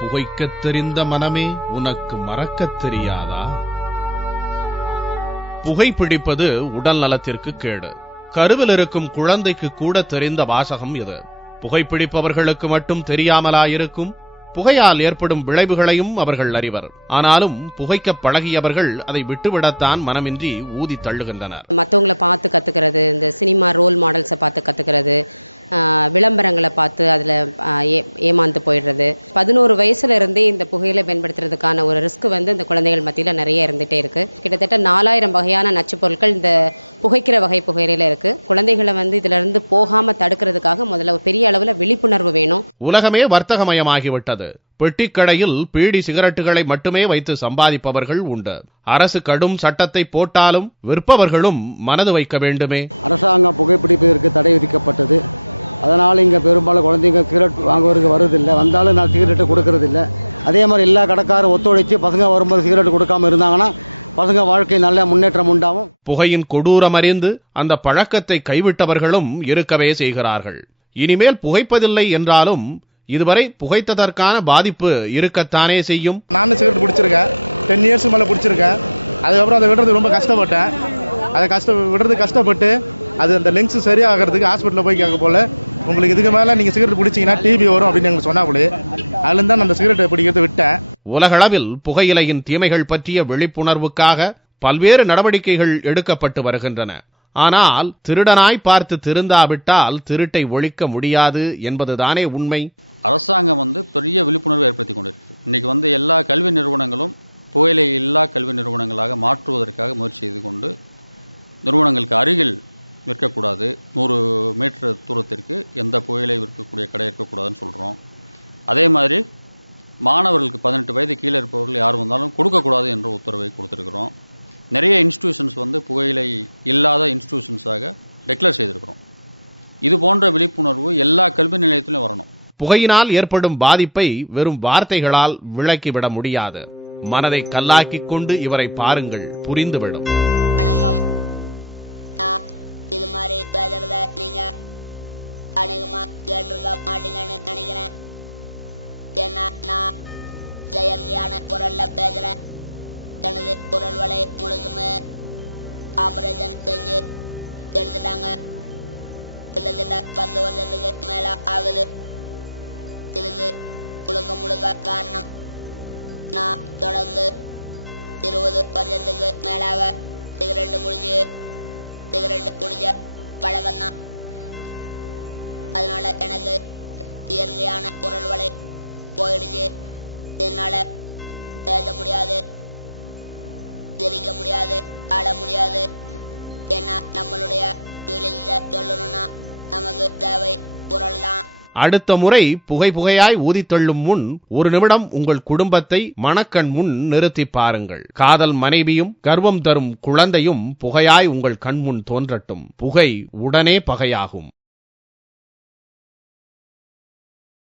புகைக்கத் தெரிந்த மனமே உனக்கு மறக்கத் தெரியாதா? புகைப்பிடிப்பது உடல் நலத்திற்கு கேடு. கருவில் இருக்கும் குழந்தைக்கு கூட தெரிந்த வாசகம் இது. புகைப்பிடிப்பவர்களுக்கு மட்டும் தெரியாமலாயிருக்கும்? புகையால் ஏற்படும் விளைவுகளையும் அவர்கள் அறிவர். ஆனாலும் புகைக்க பழகியவர்கள் அதை விட்டுவிடத்தான் மனமின்றி ஊதி தள்ளுகின்றனர். மற்றவங்களை பார்த்து கத்துக்கிறது, இந்த சினிமா ரோல் மாடல்ஸை பார்த்து கத்துக்கிறது, விளம்பரங்களை பார்த்து அதில் ஏமாந்து போயிடுறது. 11 வயசுல இருந்தே இந்த புகையிலை பயன்படுத்துறதுக்கான ஒரு ரிஸ்க் இந்த குழந்தைகள் மத்தியில் நிறைய இருந்துட்டே இருக்கு. கிட்டத்தட்ட 4000 வகையான நச்சுப் பொருட்கள் இந்த புகைக்கிற வகை புகையில இருக்கு. குழந்தைகளை இதுல இருந்து போகாம தடுக்கிறதுக்காக முதல்ல பெரிய அளவுல விழிப்புணர்வு வேணும். உலகமே வர்த்தகமயமாகிவிட்டது. பெட்டிக்கடையில் பீடி சிகரெட்டுகளை மட்டுமே வைத்து சம்பாதிப்பவர்கள் உண்டு. அரசு கடும் சட்டத்தை போட்டாலும் விற்பவர்களும் மனது வைக்க வேண்டுமே. அரசாங்கம் புகைப்பிடிப்பதற்கு தடை விதிக்கப்பட்டது. அதனால இங்க பெரும்பாலும் குழந்தைங்க சிகரெட் வாங்குவதற்கு வருவதில்லை. வந்தாலும் நான் சிகரெட்டு கொடுக்கறதில்லை. அதே மாதிரி எல்லா கடைக்காரும் ஒத்துழைச்சு பசங்க வரும்போது சிகரெட் கொடுக்காம இருந்தாங்கன்னா பசங்க வாழ்க்கை நல்ல முன்னேற்றம் உண்டாகும். புகையின் கொடூரம் அறிந்து அந்த பழக்கத்தை கைவிட்டவர்களும் இருக்கவே செய்கிறார்கள். இனிமேல் புகைப்பதில்லை என்றாலும் இதுவரை புகைத்ததற்கான பாதிப்பு இருக்கத்தானே செய்யும். நானும் சிகரெட் பிடிச்சிருக்கேன். 10 இயர்ஸ் மேல பிடிச்சிருக்கேன். அதுக்கப்புறம் அதை விடுறது ரொம்ப கஷ்டப்பட்டேன். அதை விடுறது கஷ்டப்பட்டு அது அந்த லெங்ஸ் சரியாகிறதுக்கு ஹாஸ்பிட்டலில் போய் கேட்க போல, உங்களுக்கு இதுக்கு மேல நீங்க சிகரெட் பிடிச்சீங்கன்னா டிபி வரும் அப்படின்னு எங்களுக்கு சொன்னாங்களே. அதுல இருந்து தான் அந்த சிகரெட் பிடிக்கிறது விட்டேன். உலகளவில் புகையிலையின் தீமைகள் பற்றிய விழிப்புணர்வுக்காக பல்வேறு நடவடிக்கைகள் எடுக்கப்பட்டு வருகின்றன. ஆனால் திருடனாய் பார்த்து திருந்தாவிட்டால் திருட்டை ஒழிக்க முடியாது என்பதுதானே உண்மை. அரசாங்கம் பெரிய விழிப்புணர்வு ஏற்படுத்தி கொண்டிருக்கு. இன்னைக்கு எல்லா கல்வி நிறுவனங்களும் புகையிலை இல்லா கல்வி நிறுவனங்களாக மாற்றுவதற்காக முயற்சி செய்து கொண்டு நிறுவனங்களுக்கு அருகில் விற்கக்கூடாது, 100 மீட்டர் தூரத்திற்கு எந்த புகையிலை விற்கக்கூடிய கடை இருக்கக்கூடாதுன்னு சொல்றோம். அதே மாதிரி மாணவர்களுக்கு 18 வயது கீழே இருப்பவர்கள் யார் வந்தாலும் கொடுக்கக்கூடாது என்ற உத்தரவை கொடுத்திருக்கிறோம். நிறைய இன்ஸ்டிடியூஷன்ஸ் புகையிலை இல்லாத இன்ஸ்டிடியூஷன்ஸாக டிக்ளேர் செய்திருக்கிறோம். இது போன்ற விழிப்புணர்வு எல்லா கல்வி நிலையத்திலும் வரணும். புகையினால் ஏற்படும் பாதிப்பை வெறும் வார்த்தைகளால் விளக்கிவிட முடியாது. மனதை கல்லாக்கிக் கொண்டு இவரை பாருங்கள், புரிந்துவிடும். இது மாதிரி பேசுறத நீங்க அநேகமா கேட்டிருக்க மாட்டீங்கன்னு நினைக்கிறேன். ஏன்னா நான் செயற்கையான குரல்ல பேசுறேன். தனது குரல் வலை முழுதுமே ஆபரேஷன் செஞ்சு எடுத்துட்டாங்க. கிட்டத்தட்ட 10 வருஷத்துக்கு மேல ஆகுது. இதுக்கு முழுக்க காரணம் நான் தொடர்ந்து 20 வருஷத்துக்கு மேலாக சிகரெட்டு குடிச்ச பழக்கம் தான். அதனால எனக்கு இயற்கையான குரல் வலை போயிடுச்சு. என்னால பேச முடியாது, சிரிக்க முடியாது, ஆள முடியாது. ஏன்னா நம்மளுடைய ஃபீலிங்ஸை சொல்லணும்னா நமக்கு தேவை குரல் தான். அடுத்த முறை புகையாய் ஊதித்தள்ளும் முன் 1 நிமிடம் உங்கள் குடும்பத்தை மனக்கண் முன் நிறுத்தி பாருங்கள். காதல் மனைவியும் கர்வம் தரும் குழந்தையும் புகையாய் உங்கள் கண் முன் தோன்றட்டும். புகை உடனே பகையாகும்.